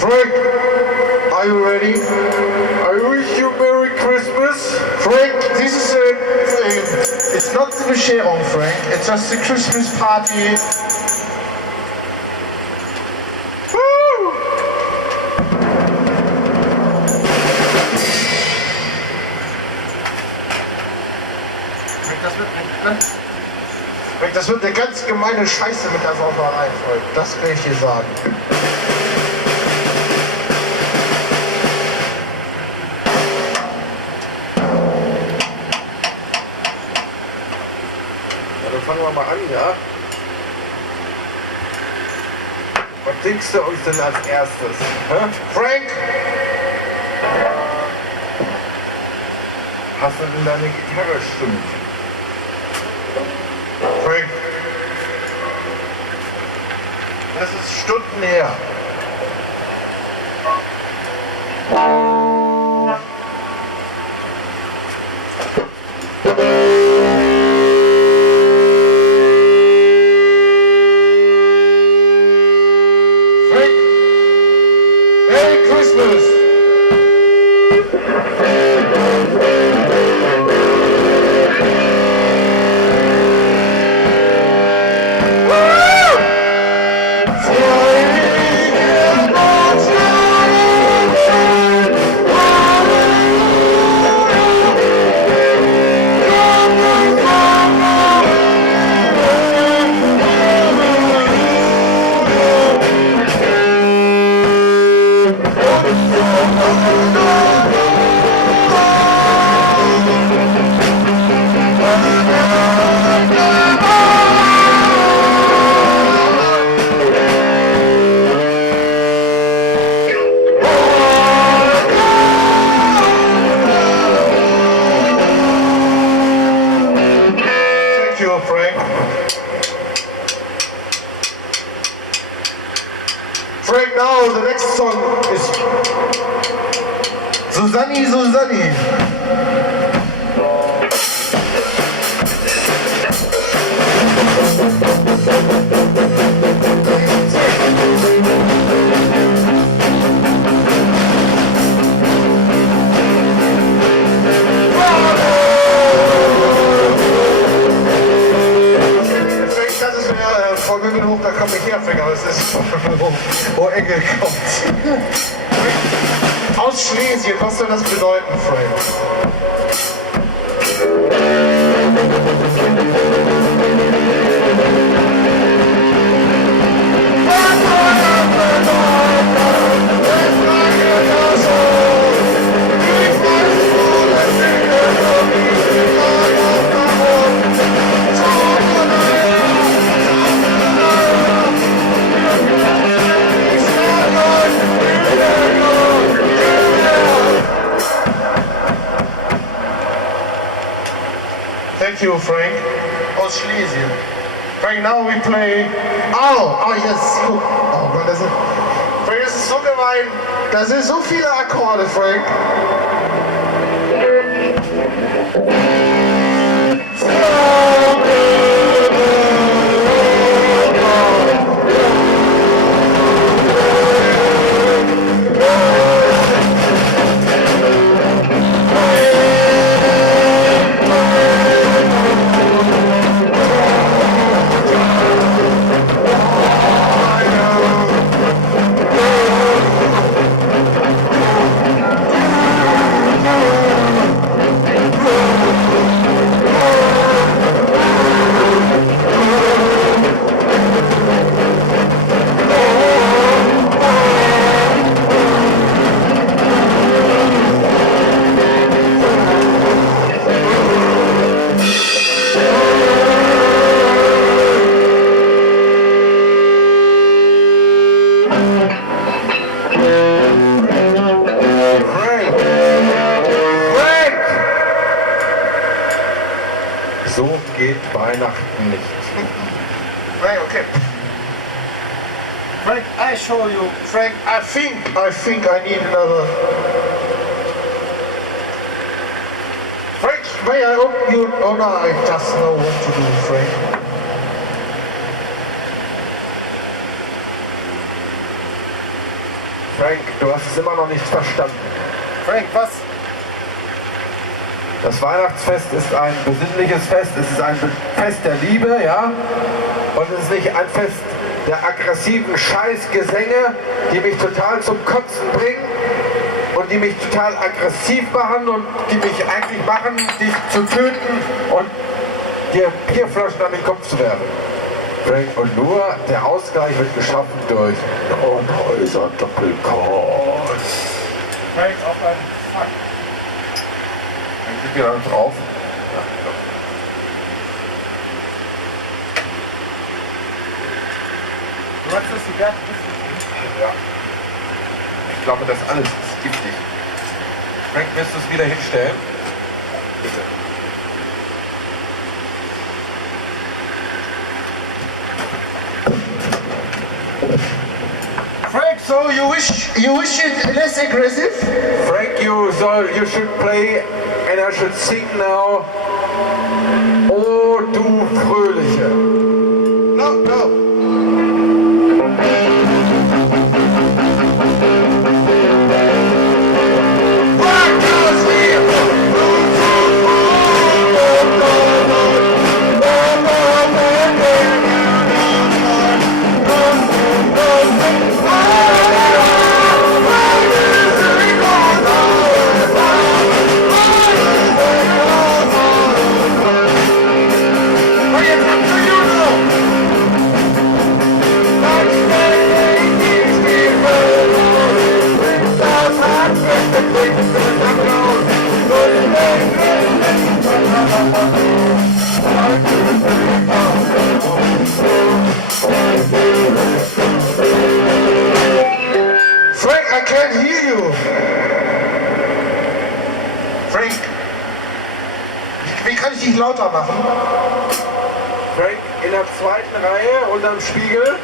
Frank, are you ready? I wish you Merry Christmas. Frank, this is it's not the Bescherung, Frank. It's just a Christmas party. Woo! Frank, das wird eine ganz gemeine Scheiße mit der Sauberei, Frank. Das will ich dir sagen. Fangen wir mal an, ja? Was denkst du uns denn als erstes? Hä? Frank? Hast du denn deine Gitarre stimmt? Frank? Das ist Stunden her. Frank, now the next song is Susanni, Susanni. Voll genug, da komme ich her, aber es ist wo Engel kommt. Aus Schlesien, was soll das bedeuten, Frank? Thank you, Frank. Aus Schlesien. Frank, now we play. Oh, yes. Oh Gott, Frank, das ist so gemein. Das sind so viele Akkorde, Frank. So geht Weihnachten nicht. Right, okay. Frank, I show you. Frank, I think I need another. May I open you? Oh no, I just know what to do, Frank. Frank, du hast es immer noch nicht verstanden. Frank, was? Das Weihnachtsfest ist ein besinnliches Fest, es ist ein Fest der Liebe, ja? Und es ist nicht ein Fest der aggressiven Scheißgesänge, die mich total zum Kotzen bringen und die mich total aggressiv machen und die mich eigentlich machen, dich zu töten und dir Bierflaschen an den Kopf zu werfen. Frank, und nur der Ausgleich wird geschaffen durch Kornhäuser Doppelkorn. Frank, auf einen Fuck. Dann klick hier dann drauf. Ja, du hast das sogar giftig. ja. Ich glaube, das alles ist giftig. Frank, willst du es wieder hinstellen? Bitte. Frank, so you wish it less aggressive? Frank, you should play and I should sing now. Oh, du Fröhliche. No, no. Frank, I can't hear you. Frank, wie kann ich dich lauter machen? Frank, in der zweiten Reihe unterm Spiegel.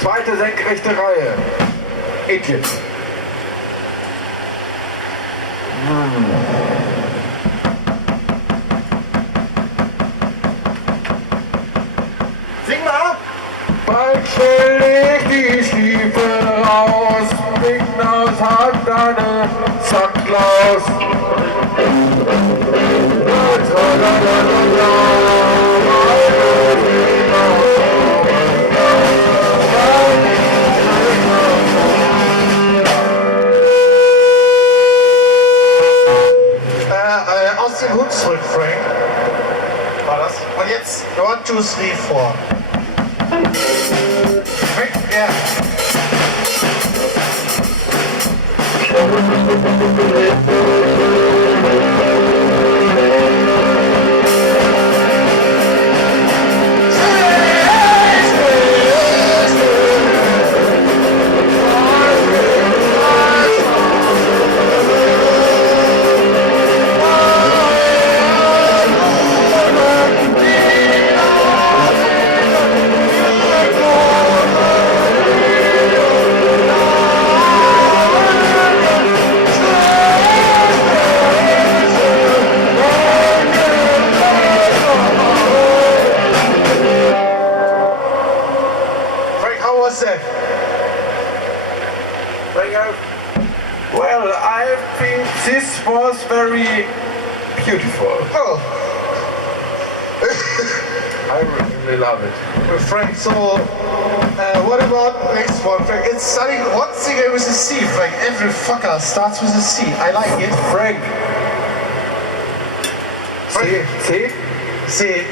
Zweite senkrechte Reihe. Idiot. Sing mal. Bald stell ich die Stiefel aus, Micknaus hat deine Sackklaus. Aus dem Hut zurück, Frank. War das? Und jetzt 1, 2, 3, 4. Frank, ja. Well, I think this was very beautiful. Oh. I really love it. Frank, so what about next one, Frank? It's starting one singer with a C, Frank. Every fucker starts with a C. I like it. Frank. C? C.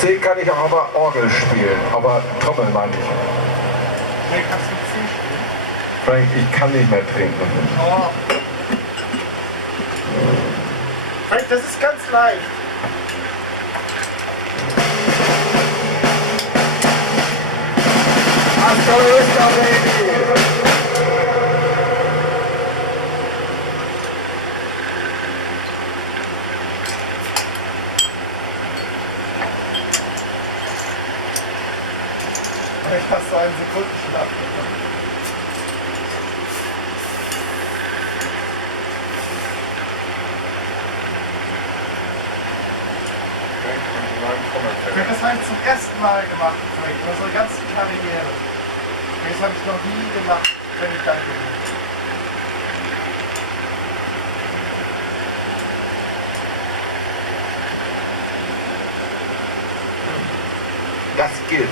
C kann ich auch aber Orgel spielen, aber Trommel meine ich. Frank, kannst du C spielen? Frank, ich kann nicht mehr trinken. Oh. Frank, das ist ganz leicht. Hasta la vista, baby! Ich hast so einen Sekundenschlaf. habe das halt zum ersten Mal gemacht, Frank, in unserer ganzen Karriere. Das habe ich noch nie gemacht, wenn ich danke bin. Das gilt.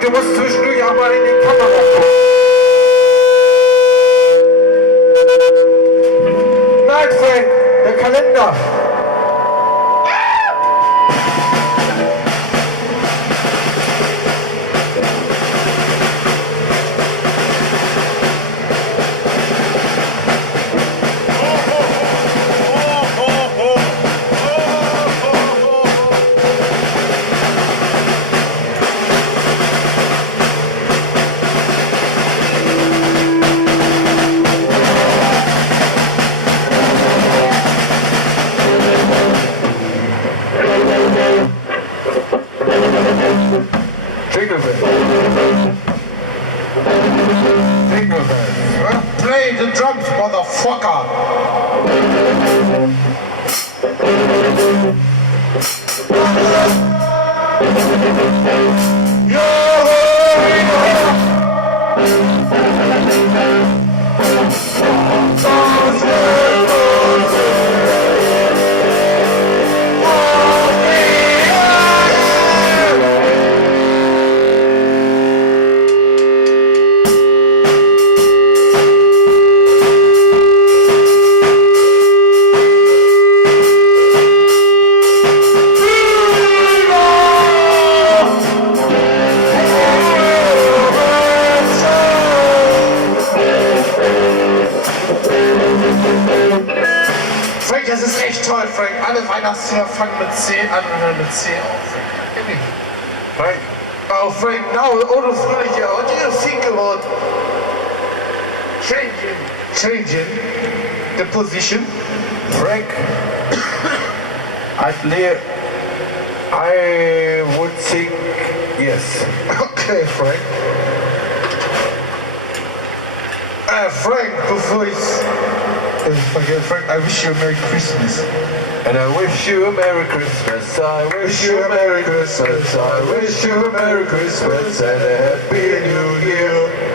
Du musst zwischendurch auch mal in die Kamera gucken. Nein, Frank, der Kalender. Jingle bells. Jingle bells. Play the drums, motherfucker! Frank, das ist echt toll, Frank. Alle Weihnachtslieder fangen mit C an und hören mit C auf, Frank. Frank, Oh, Frank, now, ohne Fröhliche. What do you think about changing the position? Frank, I would think yes. Okay, Frank. Frank, before I forget, Frank, I wish you a Merry Christmas. And I wish you a Merry Christmas, I wish you a Merry Christmas, I wish you a Merry Christmas and a Happy New Year.